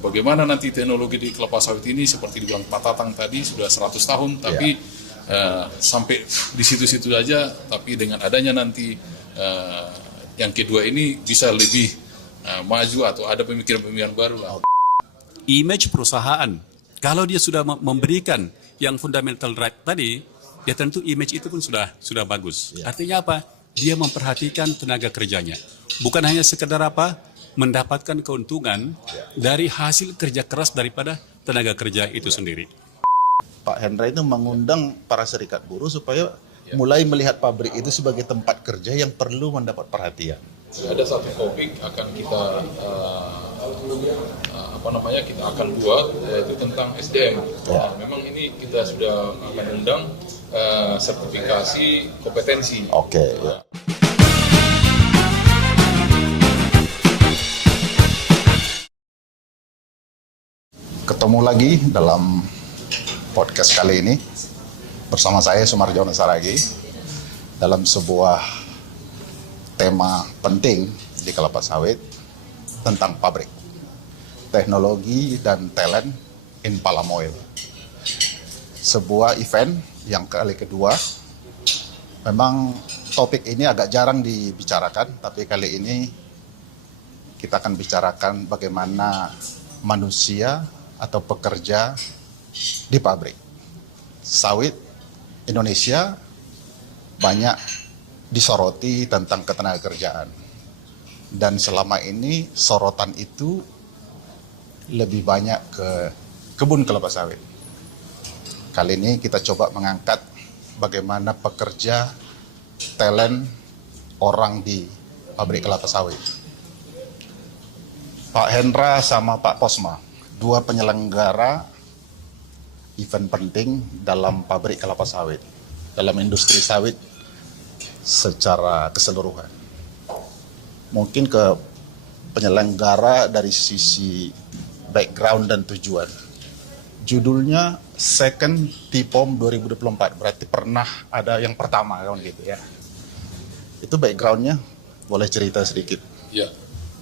bagaimana nanti teknologi di kelapa sawit ini seperti dibilang Pak Tatang tadi sudah 100 tahun, tapi sampai di situ-situ aja, tapi dengan adanya nanti yang kedua ini bisa lebih maju atau ada pemikiran-pemikiran baru lah. Image perusahaan, kalau dia sudah memberikan yang fundamental right tadi, ya tentu image itu pun sudah bagus. Artinya apa? Dia memperhatikan tenaga kerjanya. Bukan hanya sekedar mendapatkan keuntungan dari hasil kerja keras daripada tenaga kerja itu sendiri. Pak Hendra itu mengundang para serikat buruh supaya mulai melihat pabrik itu sebagai tempat kerja yang perlu mendapat perhatian. Ada satu topik akan kita kita akan buat, yaitu tentang SDM. Nah, memang ini kita sudah akan undang sertifikasi kompetensi. Oke. Ketemu lagi dalam podcast kali ini bersama saya Sumarjono Saragi dalam sebuah tema penting di kelapa sawit tentang pabrik, teknologi dan talent in palm oil. Sebuah event yang kali kedua. Memang topik ini agak jarang dibicarakan, tapi kali ini kita akan bicarakan bagaimana manusia atau pekerja di pabrik sawit Indonesia banyak disoroti tentang ketenagakerjaan, dan selama ini sorotan itu lebih banyak ke kebun kelapa sawit. Kali ini kita coba mengangkat bagaimana pekerja, talent orang di pabrik kelapa sawit. Pak Hendra sama Pak Posma, dua penyelenggara event penting dalam pabrik kelapa sawit, dalam industri sawit secara keseluruhan. Mungkin ke penyelenggara dari sisi background dan tujuan. Judulnya Second TPOM 2024, berarti pernah ada yang pertama kan gitu ya. Itu backgroundnya, boleh cerita sedikit? Ya,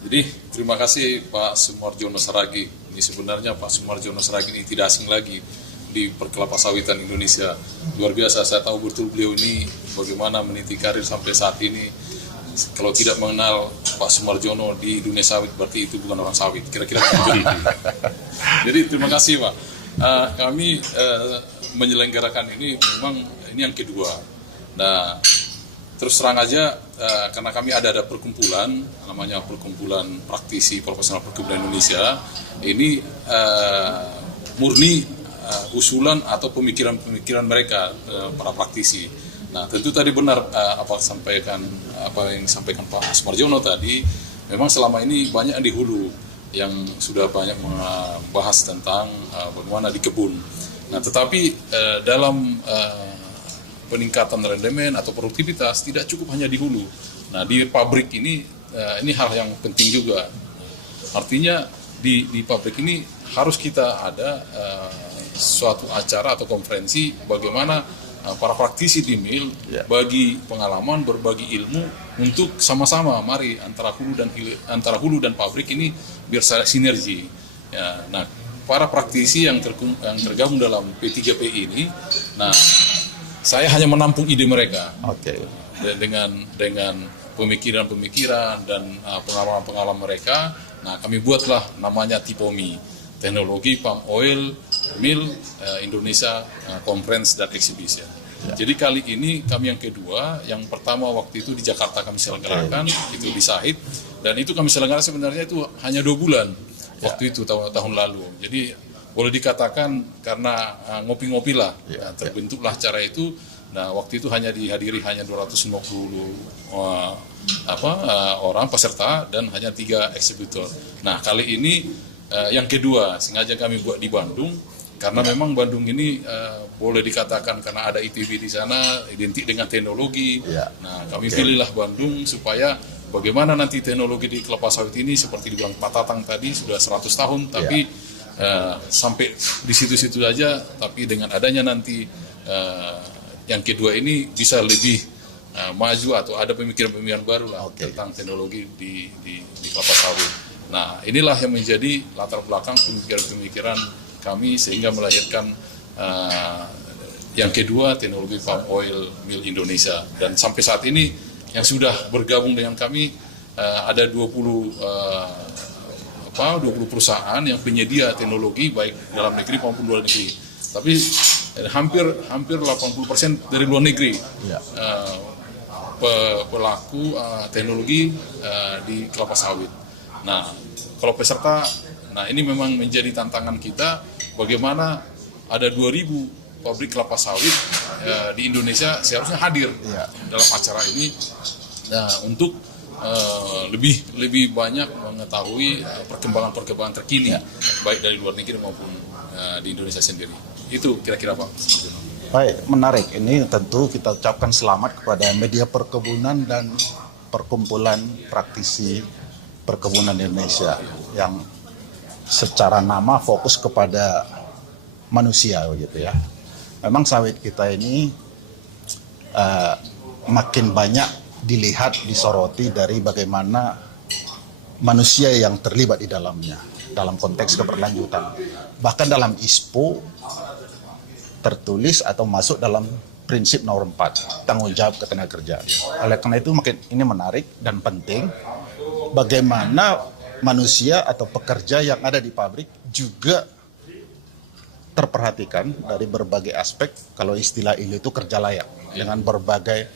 jadi terima kasih Pak Sumarjono Saragi. Ini sebenarnya Pak Sumarjono Saragi ini tidak asing lagi di perkelapa sawitan Indonesia. Luar biasa, saya tahu betul beliau ini bagaimana meniti karir sampai saat ini. Kalau tidak mengenal Pak Sumarjono di dunia sawit, berarti itu bukan orang sawit. Kira-kira begitu. Jadi terima kasih Pak. Kami menyelenggarakan ini memang ini yang kedua. Nah, terus terang aja karena kami ada perkumpulan, namanya Perkumpulan Praktisi Profesional Perkebunan Indonesia. Ini murni usulan atau pemikiran-pemikiran mereka, para praktisi. Nah, tentu tadi benar apa yang disampaikan Pak Sumarjono tadi. Memang selama ini banyak di hulu yang sudah banyak membahas tentang bagaimana di kebun. Nah, tetapi dalam peningkatan rendemen atau produktivitas tidak cukup hanya di hulu. Nah, di pabrik ini hal yang penting juga. Artinya di pabrik ini harus kita ada suatu acara atau konferensi bagaimana para praktisi di mil bagi pengalaman, berbagi ilmu untuk sama-sama mari antara hulu dan pabrik ini biar sinergi. Ya, nah, para praktisi yang tergabung dalam P3P ini, nah saya hanya menampung ide mereka. Oke. Dengan pemikiran-pemikiran dan pengalaman-pengalaman mereka. Nah, kami buatlah namanya TPOMI, Teknologi Palm Oil Mill Indonesia Conference dan Exhibition. Ya. Jadi kali ini kami yang kedua, yang pertama waktu itu di Jakarta kami selenggarakan, itu di Sahid, dan itu kami selenggarakan sebenarnya itu hanya 2 bulan waktu itu tahun lalu. Jadi boleh dikatakan karena ngopi-ngopi lah, terbentuklah acara itu. Nah, waktu itu hanya dihadiri 250 orang peserta dan hanya 3 eksibitor. Nah, kali ini yang kedua sengaja kami buat di Bandung karena memang Bandung ini boleh dikatakan karena ada ITB di sana identik dengan teknologi. Nah, kami pilihlah Bandung supaya bagaimana nanti teknologi di kelapa sawit ini seperti dibilang Pak Tatang tadi sudah 100 tahun, tapi sampai di situ-situ aja, tapi dengan adanya nanti yang kedua ini bisa lebih maju atau ada pemikiran-pemikiran baru lah tentang teknologi di kelapa sawit. Nah, inilah yang menjadi latar belakang pemikiran-pemikiran kami sehingga melahirkan yang kedua, teknologi palm oil mill Indonesia. Dan sampai saat ini yang sudah bergabung dengan kami ada 20 perusahaan yang penyedia teknologi baik dalam negeri maupun luar negeri. Tapi hampir 80% dari luar negeri pelaku teknologi di kelapa sawit. Nah, kalau peserta, nah ini memang menjadi tantangan kita bagaimana ada 2.000 pabrik kelapa sawit di Indonesia seharusnya hadir dalam acara ini untuk lebih banyak mengetahui perkembangan terkini baik dari luar negeri maupun di Indonesia sendiri. Itu kira-kira Pak. Baik, menarik. Ini tentu kita ucapkan selamat kepada media perkebunan dan perkumpulan praktisi perkebunan Indonesia yang secara nama fokus kepada manusia gitu ya. Memang sawit kita ini makin banyak dilihat, disoroti dari bagaimana manusia yang terlibat di dalamnya dalam konteks keberlanjutan. Bahkan dalam ISPO tertulis atau masuk dalam prinsip nomor 4, tanggung jawab ketenagakerjaan. Oleh karena itu makin ini menarik dan penting bagaimana manusia atau pekerja yang ada di pabrik juga terperhatikan dari berbagai aspek. Kalau istilah ini itu kerja layak dengan berbagai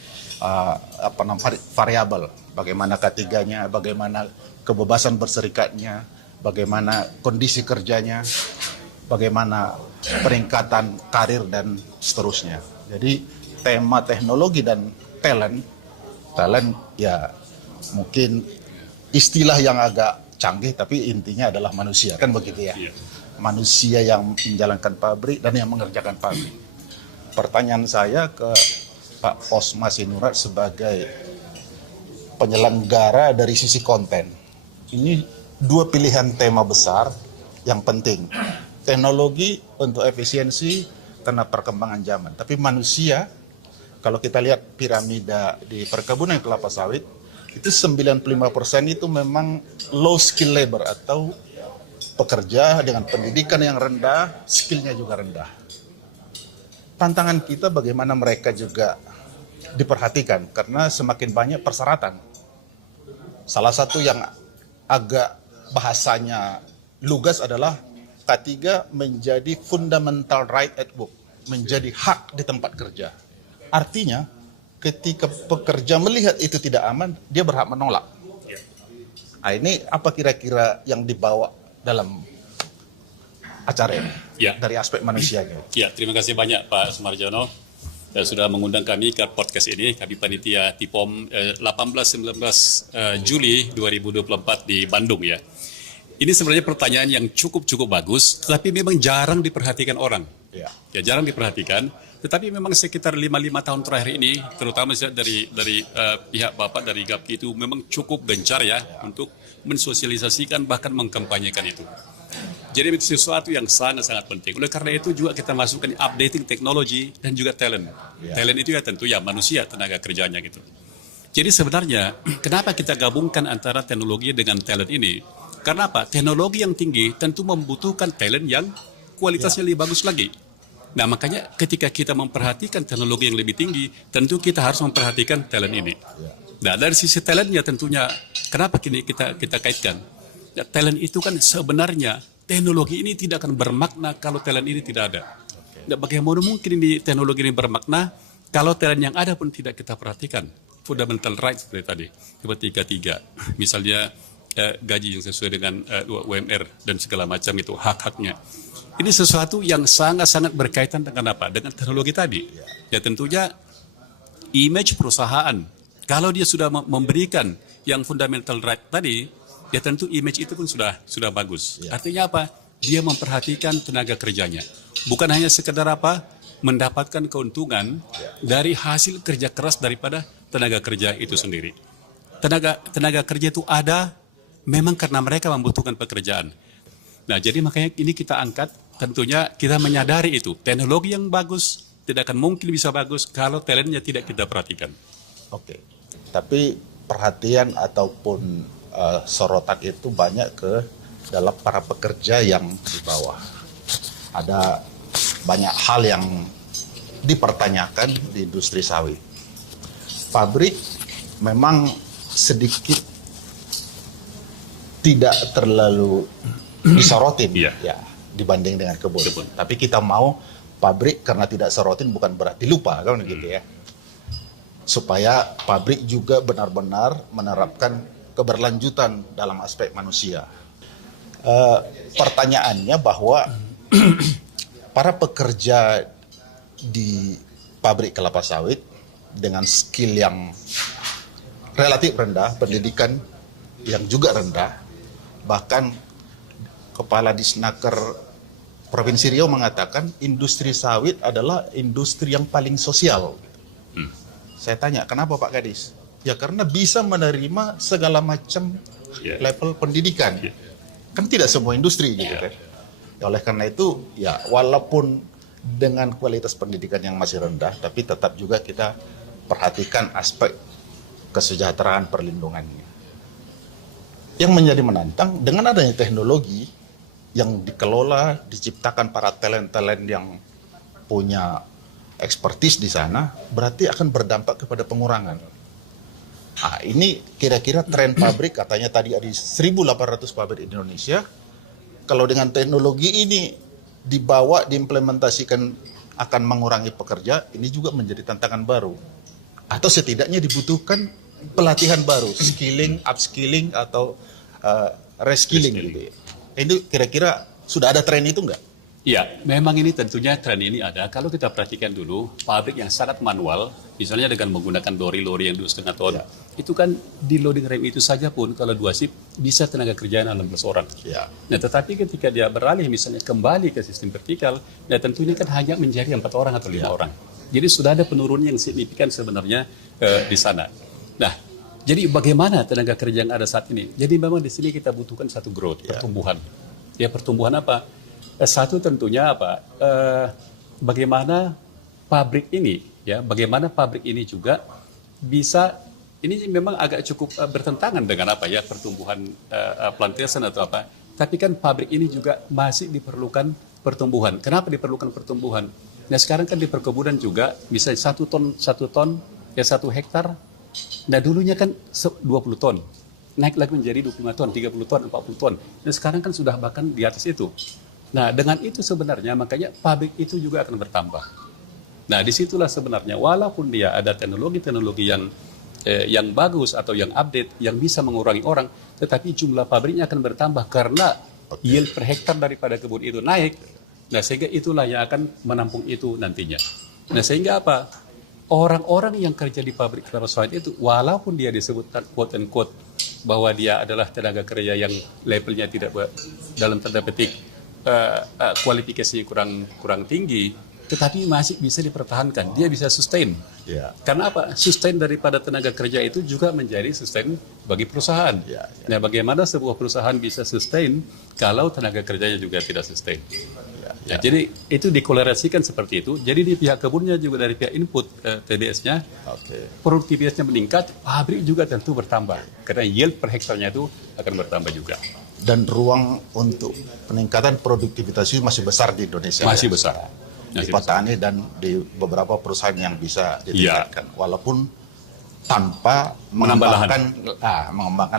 variabel, bagaimana K3-nya, bagaimana kebebasan berserikatnya, bagaimana kondisi kerjanya, bagaimana peningkatan karir dan seterusnya. Jadi tema teknologi dan talent ya mungkin istilah yang agak canggih tapi intinya adalah manusia, kan begitu ya. Manusia yang menjalankan pabrik dan yang mengerjakan pabrik. Pertanyaan saya ke Pak Posma Sinurat sebagai penyelenggara dari sisi konten. Ini dua pilihan tema besar yang penting. Teknologi untuk efisiensi karena perkembangan zaman. Tapi manusia, kalau kita lihat piramida di perkebunan kelapa sawit, itu 95% itu memang low skill labor atau pekerja dengan pendidikan yang rendah, skillnya juga rendah. Tantangan kita bagaimana mereka juga diperhatikan karena semakin banyak persyaratan. Salah satu yang agak bahasanya lugas adalah K3 menjadi fundamental right at work, menjadi hak di tempat kerja. Artinya ketika pekerja melihat itu tidak aman, dia berhak menolak. Nah, ini apa kira-kira yang dibawa dalam acara ini dari aspek manusianya? Ya, terima kasih banyak Pak Sumarjono sudah mengundang kami ke podcast ini. Kami panitia TIPOM 18-19 Juli 2024 di Bandung ya. Ini sebenarnya pertanyaan yang cukup bagus, tetapi memang jarang diperhatikan orang. Ya, jarang diperhatikan. Tetapi memang sekitar 5 tahun terakhir ini, terutama dari pihak Bapak dari GAPKI itu memang cukup gencar ya untuk mensosialisasikan bahkan mengkampanyekan itu. Jadi itu sesuatu yang sangat penting. Oleh karena itu juga kita masukkan updating teknologi dan juga talent. Talent itu ya tentu ya manusia tenaga kerjanya gitu. Jadi sebenarnya kenapa kita gabungkan antara teknologi dengan talent ini? Karena apa? Teknologi yang tinggi tentu membutuhkan talent yang kualitasnya lebih bagus lagi. Nah makanya ketika kita memperhatikan teknologi yang lebih tinggi, tentu kita harus memperhatikan talent ini. Nah dari sisi talentnya tentunya, kenapa kita kaitkan? Ya, talent itu kan sebenarnya teknologi ini tidak akan bermakna kalau talent ini tidak ada. Nah, bagaimana mungkin ini teknologi ini bermakna kalau talent yang ada pun tidak kita perhatikan? Fundamental rights seperti tadi, seperti K3, misalnya gaji yang sesuai dengan UMR dan segala macam itu hak-haknya. Ini sesuatu yang sangat berkaitan dengan apa? Dengan teknologi tadi. Ya tentunya image perusahaan. Kalau dia sudah memberikan yang fundamental right tadi, ya tentu image itu pun sudah bagus. Artinya apa? Dia memperhatikan tenaga kerjanya. Bukan hanya sekedar apa? Mendapatkan keuntungan dari hasil kerja keras daripada tenaga kerja itu sendiri. Tenaga kerja itu ada memang karena mereka membutuhkan pekerjaan. Nah, jadi makanya ini kita angkat, tentunya kita menyadari itu. Teknologi yang bagus tidak akan mungkin bisa bagus kalau talentnya tidak kita perhatikan. Oke, tapi perhatian ataupun sorotan itu banyak ke dalam para pekerja yang di bawah. Ada banyak hal yang dipertanyakan di industri sawit. Pabrik memang sedikit tidak terlalu disorotin Iya. ya dibanding dengan kebun. Tapi kita mau pabrik karena tidak sorotin bukan berarti lupa kan gitu ya. Supaya pabrik juga benar-benar menerapkan keberlanjutan dalam aspek manusia. Pertanyaannya bahwa para pekerja di pabrik kelapa sawit dengan skill yang relatif rendah, pendidikan yang juga rendah, bahkan Kepala Disnaker Provinsi Riau mengatakan industri sawit adalah industri yang paling sosial. Saya tanya, kenapa Pak Kadis? Ya karena bisa menerima segala macam level pendidikan. Kan tidak semua industri gitu kan. Ya, oleh karena itu, ya walaupun dengan kualitas pendidikan yang masih rendah, tapi tetap juga kita perhatikan aspek kesejahteraan perlindungannya. Yang menjadi menantang dengan adanya teknologi yang dikelola, diciptakan para talent-talent yang punya ekspertis di sana, berarti akan berdampak kepada pengurangan. Nah, ini kira-kira tren pabrik, katanya tadi ada 1.800 pabrik di Indonesia. Kalau dengan teknologi ini dibawa, diimplementasikan akan mengurangi pekerja, ini juga menjadi tantangan baru. Atau setidaknya dibutuhkan pelatihan baru, skilling, upskilling, atau reskilling gitu ya. Ini kira-kira sudah ada tren itu enggak? Ya, memang ini tentunya tren ini ada. Kalau kita perhatikan dulu, pabrik yang sangat manual, misalnya dengan menggunakan lori-lori yang 2,5 ton, itu kan di loading rem itu saja pun kalau 2 shift bisa tenaga kerjaan 16 orang. Ya. Nah, tetapi ketika dia beralih misalnya kembali ke sistem vertikal, nah tentunya kan hanya menjadi 4 orang atau 5 orang. Jadi sudah ada penurunan yang signifikan sebenarnya di sana. Nah, jadi bagaimana tenaga kerja yang ada saat ini? Jadi memang di sini kita butuhkan satu growth, pertumbuhan. Ya, pertumbuhan apa? Satu tentunya apa? Bagaimana pabrik ini, ya, bagaimana pabrik ini juga bisa, ini memang agak cukup bertentangan dengan apa ya, pertumbuhan plantation atau apa. Tapi kan pabrik ini juga masih diperlukan pertumbuhan. Kenapa diperlukan pertumbuhan? Nah sekarang kan di perkebunan juga, misalnya 1 ton, ya 1 hektar. Nah dulunya kan 20 ton. Naik lagi menjadi 25 ton, 30 ton, 40 ton. Dan sekarang kan sudah bahkan di atas itu. Nah, dengan itu sebenarnya makanya pabrik itu juga akan bertambah. Nah, disitulah sebenarnya walaupun dia ada teknologi-teknologi yang bagus atau yang update, yang bisa mengurangi orang, tetapi jumlah pabriknya akan bertambah karena yield per hektar daripada kebun itu naik. Nah, sehingga itulah yang akan menampung itu nantinya. Nah, sehingga apa? Orang-orang yang kerja di pabrik kelapa sawit itu, walaupun dia disebutkan quote and quote bahwa dia adalah tenaga kerja yang levelnya tidak dalam tanda petik kualifikasinya kurang tinggi, tetapi masih bisa dipertahankan, dia bisa sustain. Ya. Karena apa? Sustain daripada tenaga kerja itu juga menjadi sustain bagi perusahaan. Ya. Nah, bagaimana sebuah perusahaan bisa sustain kalau tenaga kerjanya juga tidak sustain? Ya, jadi itu dikolerasikan seperti itu. Jadi di pihak kebunnya juga dari pihak input TDS-nya, produktivitasnya meningkat, pabrik juga tentu bertambah. Karena yield per hektarnya itu akan bertambah juga. Dan ruang untuk peningkatan produktivitas itu masih besar di Indonesia. Masih besar. Di petani dan di beberapa perusahaan yang bisa ditingkatkan. Walaupun tanpa mengembangkan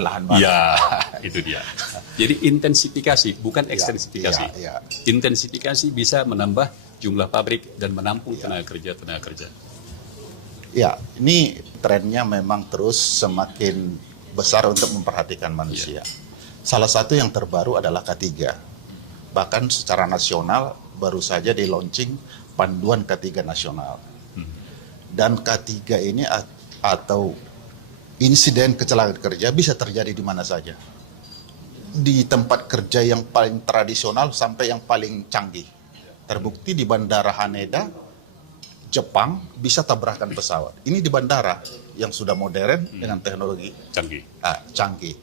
lahan baru. Ya, itu dia. Jadi intensifikasi, bukan ekstensifikasi. Intensifikasi bisa menambah jumlah pabrik dan menampung tenaga kerja. Ya, ini trennya memang terus semakin besar untuk memperhatikan manusia. Salah satu yang terbaru adalah K3. Bahkan secara nasional baru saja di launching panduan K3 nasional. Dan K3 ini atau insiden kecelakaan kerja bisa terjadi di mana saja. Di tempat kerja yang paling tradisional sampai yang paling canggih. Terbukti di Bandara Haneda, Jepang bisa tabrakan pesawat. Ini di bandara yang sudah modern dengan teknologi canggih.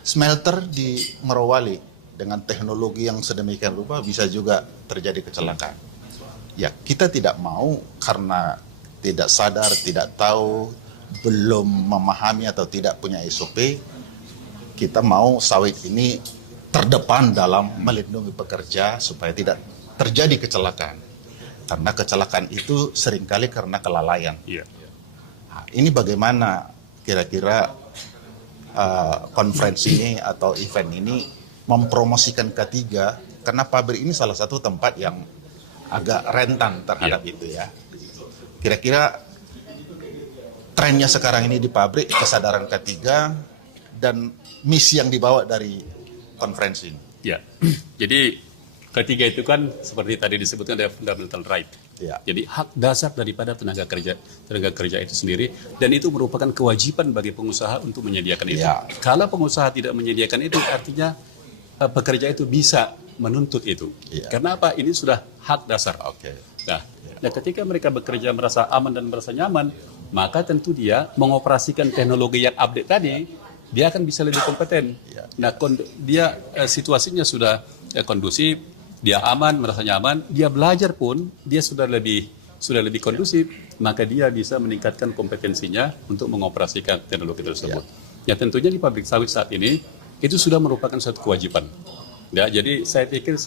Smelter di Morowali dengan teknologi yang sedemikian rupa bisa juga terjadi kecelakaan. Ya, kita tidak mau karena tidak sadar, tidak tahu, belum memahami atau tidak punya SOP, kita mau sawit ini terdepan dalam melindungi pekerja supaya tidak terjadi kecelakaan. Karena kecelakaan itu seringkali karena kelalaian. Iya. Nah, ini bagaimana kira-kira konferensi ini atau event ini mempromosikan K3, karena pabrik ini salah satu tempat yang agak rentan terhadap itu ya. Kira-kira trennya sekarang ini di pabrik, kesadaran K3 dan misi yang dibawa dari konferensi ini. Ya, jadi ketiga itu kan seperti tadi disebutkan ada fundamental right. Ya. Jadi hak dasar daripada tenaga kerja itu sendiri, dan itu merupakan kewajiban bagi pengusaha untuk menyediakan itu. Ya. Kalau pengusaha tidak menyediakan itu, artinya pekerja itu bisa menuntut itu. Ya. Karena apa? Ini sudah hak dasar. Oke. Nah, ketika mereka bekerja merasa aman dan merasa nyaman, maka tentu dia mengoperasikan teknologi yang update tadi, dia akan bisa lebih kompeten. Ya. Nah, dia situasinya sudah kondusif, dia aman, merasa nyaman, dia belajar pun dia sudah lebih kondusif, maka dia bisa meningkatkan kompetensinya untuk mengoperasikan teknologi tersebut. Ya, tentunya di pabrik sawit saat ini itu sudah merupakan suatu kewajiban. Ya, jadi saya pikir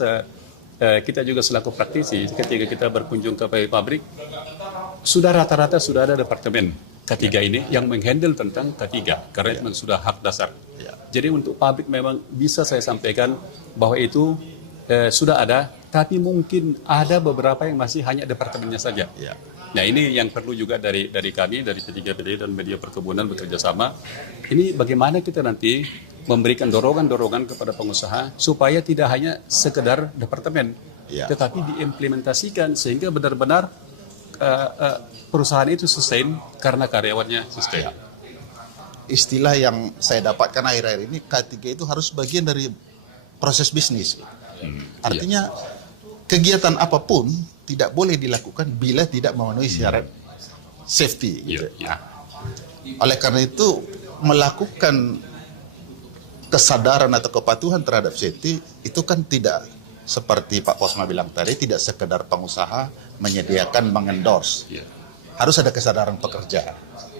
kita juga selaku praktisi ketika kita berkunjung ke pabrik, sudah rata-rata sudah ada departemen K3 ini yang menghandle tentang K3 karena memang sudah hak dasar. Jadi untuk pabrik memang bisa saya sampaikan bahwa itu sudah ada, tapi mungkin ada beberapa yang masih hanya departemennya saja. Ya. Nah, ini yang perlu juga dari kami, dari P3PD dan Media Perkebunan bekerja sama. Ini bagaimana kita nanti memberikan dorongan-dorongan kepada pengusaha supaya tidak hanya sekedar departemen, tetapi diimplementasikan sehingga benar-benar perusahaan itu sustain karena karyawannya sustain. Istilah yang saya dapatkan akhir-akhir ini, K3 itu harus bagian dari proses bisnis. Artinya kegiatan apapun tidak boleh dilakukan bila tidak memenuhi syarat safety. Gitu. Nah, oleh karena itu melakukan kesadaran atau kepatuhan terhadap safety itu kan tidak seperti Pak Posma bilang tadi, tidak sekedar pengusaha menyediakan mengendorse. Harus ada kesadaran pekerja.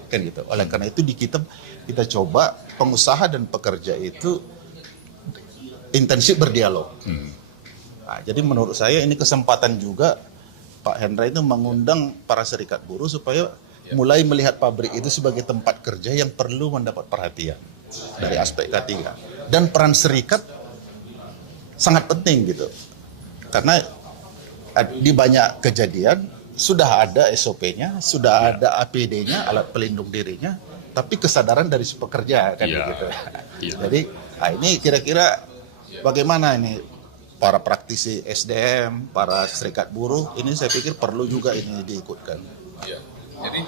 Kan gitu. Oleh karena itu kita coba pengusaha dan pekerja itu intensif berdialog. Nah, jadi menurut saya ini kesempatan juga Pak Hendra itu mengundang para serikat buruh supaya mulai melihat pabrik itu sebagai tempat kerja yang perlu mendapat perhatian dari aspek K3. Dan peran serikat sangat penting gitu. Karena di banyak kejadian sudah ada SOP-nya, sudah ada APD-nya, alat pelindung dirinya, tapi kesadaran dari si pekerja kan begitu. Jadi ini kira-kira bagaimana ini para praktisi SDM, para serikat buruh, ini saya pikir perlu juga ini diikutkan. Ya, jadi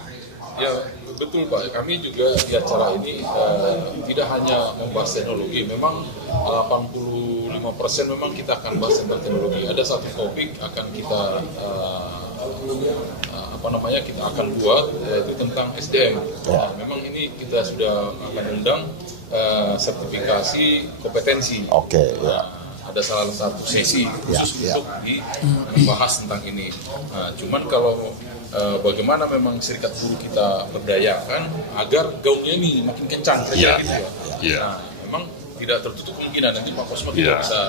ya betul Pak, kami juga di acara ini tidak hanya membahas teknologi, memang 85% memang kita akan bahas tentang teknologi. Ada satu topik akan kita kita akan buat yaitu tentang SDM. Nah, memang ini kita sudah akan undang sertifikasi kompetensi. Ada salah satu sesi khusus untuk dibahas tentang ini. Nah, cuman kalau bagaimana memang serikat buruh kita berdayakan agar gaungnya ini makin kencang saja gitu ya. Nah, memang tidak tertutup kemungkinan nanti Pak Posma tidak bisa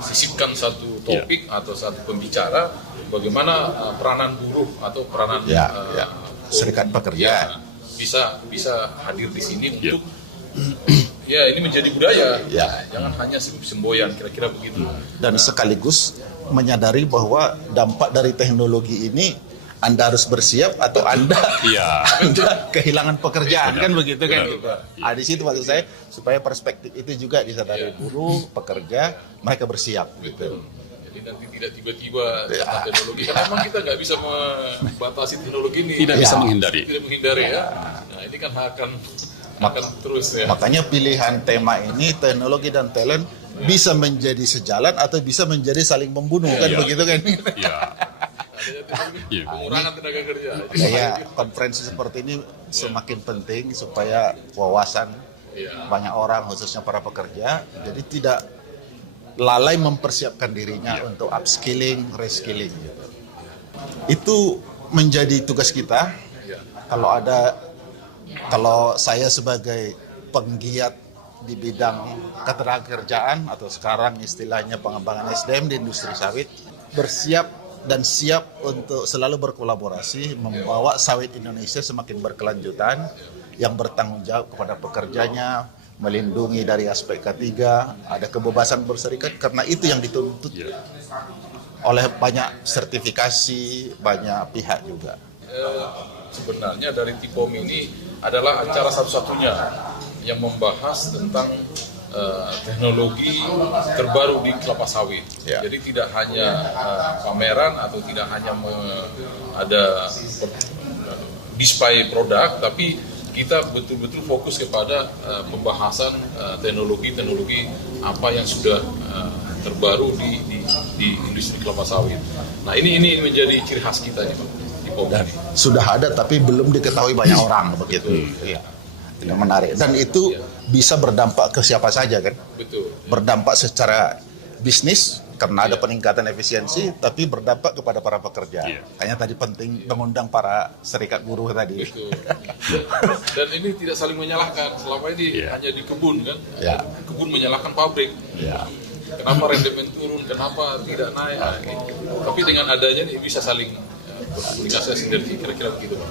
sisipkan satu topik atau satu pembicara bagaimana peranan buruh atau peranan serikat pekerja bisa hadir di sini untuk ini menjadi budaya, jangan hanya semboyan, kira-kira begitu. Dan sekaligus menyadari bahwa dampak dari teknologi ini Anda harus bersiap atau Anda kehilangan pekerjaan kan begitu kan. Di situ maksud saya supaya perspektif itu juga disadari buruh, pekerja, mereka bersiap gitu. Jadi nanti tidak tiba-tiba teknologi, karena memang kita nggak bisa membatasi teknologi ini. Tidak bisa menghindari. Tidak menghindari ya. Nah ini kan akan terus ya. Makanya pilihan tema ini teknologi dan talent bisa menjadi sejalan atau bisa menjadi saling membunuh kan begitu kan. Pengurangan tenaga kerja. Konferensi seperti ini semakin penting supaya wawasan banyak orang khususnya para pekerja jadi tidak lalai mempersiapkan dirinya untuk upskilling, reskilling gitu. Itu menjadi tugas kita. Kalau ada Kalau saya sebagai penggiat di bidang ketenagakerjaan atau sekarang istilahnya pengembangan SDM di industri sawit, bersiap dan siap untuk selalu berkolaborasi membawa sawit Indonesia semakin berkelanjutan yang bertanggung jawab kepada pekerjanya, melindungi dari aspek K3, ada kebebasan berserikat, karena itu yang dituntut oleh banyak sertifikasi, banyak pihak juga. Sebenarnya dari TIPOM ini adalah acara satu-satunya yang membahas tentang teknologi terbaru di kelapa sawit. Ya. Jadi tidak hanya pameran atau tidak hanya ada display produk, tapi kita betul-betul fokus kepada pembahasan teknologi-teknologi apa yang sudah terbaru di industri kelapa sawit. Nah ini menjadi ciri khas kita nih Pak, di POM ini. Sudah ada tapi belum diketahui banyak orang begitu. Iya. Itu menarik dan itu bisa berdampak ke siapa saja kan? Betul. Berdampak secara bisnis karena ada peningkatan efisiensi, tapi berdampak kepada para pekerja. Makanya tadi penting mengundang para serikat buruh tadi. Betul. Dan ini tidak saling menyalahkan. Selama ini hanya di kebun kan? Ya. Kebun menyalahkan pabrik. Ya. Kenapa rendemen turun? Kenapa tidak naik? Tapi dengan adanya ini bisa saling berkomunikasi sinergi. Kira-kira begitu Pak.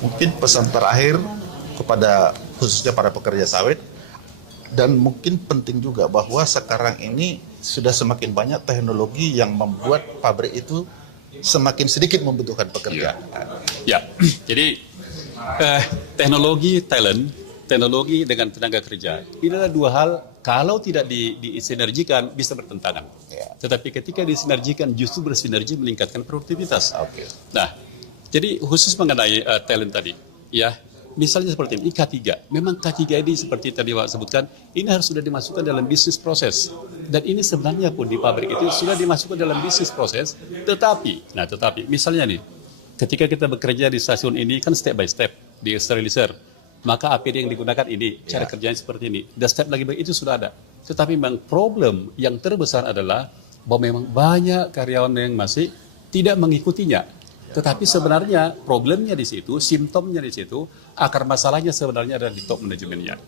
Mungkin pesan terakhir kepada khususnya para pekerja sawit, dan mungkin penting juga bahwa sekarang ini sudah semakin banyak teknologi yang membuat pabrik itu semakin sedikit membutuhkan pekerja. Ya, jadi teknologi talent, teknologi dengan tenaga kerja, ini adalah dua hal kalau tidak disinergikan bisa bertentangan. Ya. Tetapi ketika disinergikan justru bersinergi meningkatkan produktivitas. Oke. Nah, jadi khusus mengenai talent tadi, ya. Misalnya seperti ini, K3. Memang K3 ini seperti tadi Pak sebutkan, ini harus sudah dimasukkan dalam bisnis proses. Dan ini sebenarnya pun di pabrik itu sudah dimasukkan dalam bisnis proses. Tetapi misalnya nih, ketika kita bekerja di stasiun ini kan step by step, di sterilizer. Maka APD yang digunakan ini, cara kerjanya seperti ini. Dan step lagi itu sudah ada. Tetapi memang problem yang terbesar adalah bahwa memang banyak karyawan yang masih tidak mengikutinya. Tetapi sebenarnya problemnya di situ, simptomnya di situ, akar masalahnya sebenarnya ada di top manajemennya.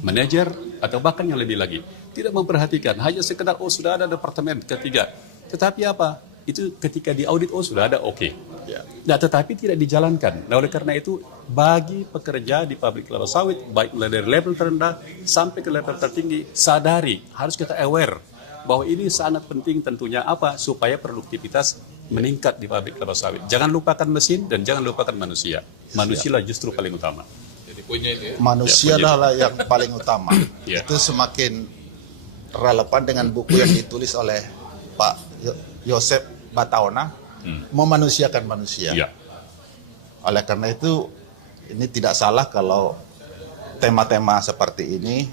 Manajer atau bahkan yang lebih lagi, tidak memperhatikan, hanya sekedar, oh sudah ada departemen ketiga. Tetapi apa? Itu ketika diaudit, oh sudah ada, oke. Nah tetapi tidak dijalankan. Nah oleh karena itu, bagi pekerja di pabrik kelapa sawit, baik mulai dari level terendah sampai ke level tertinggi, sadari, harus kita aware bahwa ini sangat penting tentunya apa? Supaya produktivitas meningkat di pabrik kelapa sawit. Jangan lupakan mesin dan jangan lupakan manusia. Manusia lah justru paling utama. Jadi poinnya itu ya. Manusia adalah yang paling utama. Ya. Itu semakin relevan dengan buku yang ditulis oleh Pak Yosef Bataona, Memanusiakan Manusia. Ya. Oleh karena itu, ini tidak salah kalau tema-tema seperti ini,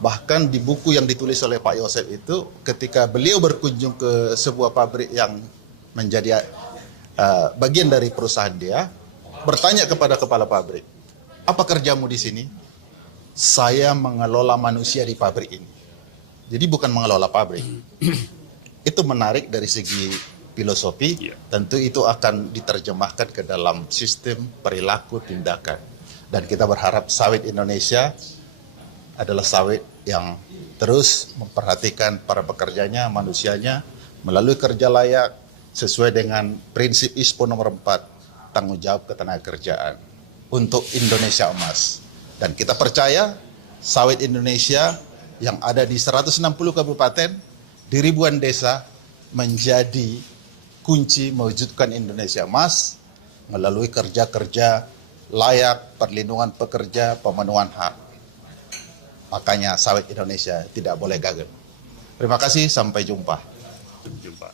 bahkan di buku yang ditulis oleh Pak Yosef itu, ketika beliau berkunjung ke sebuah pabrik yang menjadi bagian dari perusahaan dia, bertanya kepada kepala pabrik, apa kerjamu di sini? Saya mengelola manusia di pabrik ini. Jadi bukan mengelola pabrik. Itu menarik dari segi filosofi, tentu itu akan diterjemahkan ke dalam sistem perilaku tindakan. Dan kita berharap sawit Indonesia adalah sawit yang terus memperhatikan para pekerjanya, manusianya, melalui kerja layak, sesuai dengan prinsip ISPO nomor 4, tanggung jawab ketenagakerjaan untuk Indonesia Emas. Dan kita percaya sawit Indonesia yang ada di 160 kabupaten, di ribuan desa, menjadi kunci mewujudkan Indonesia Emas melalui kerja-kerja layak, perlindungan pekerja, pemenuhan hak. Makanya sawit Indonesia tidak boleh gagal. Terima kasih, sampai jumpa. Sampai jumpa.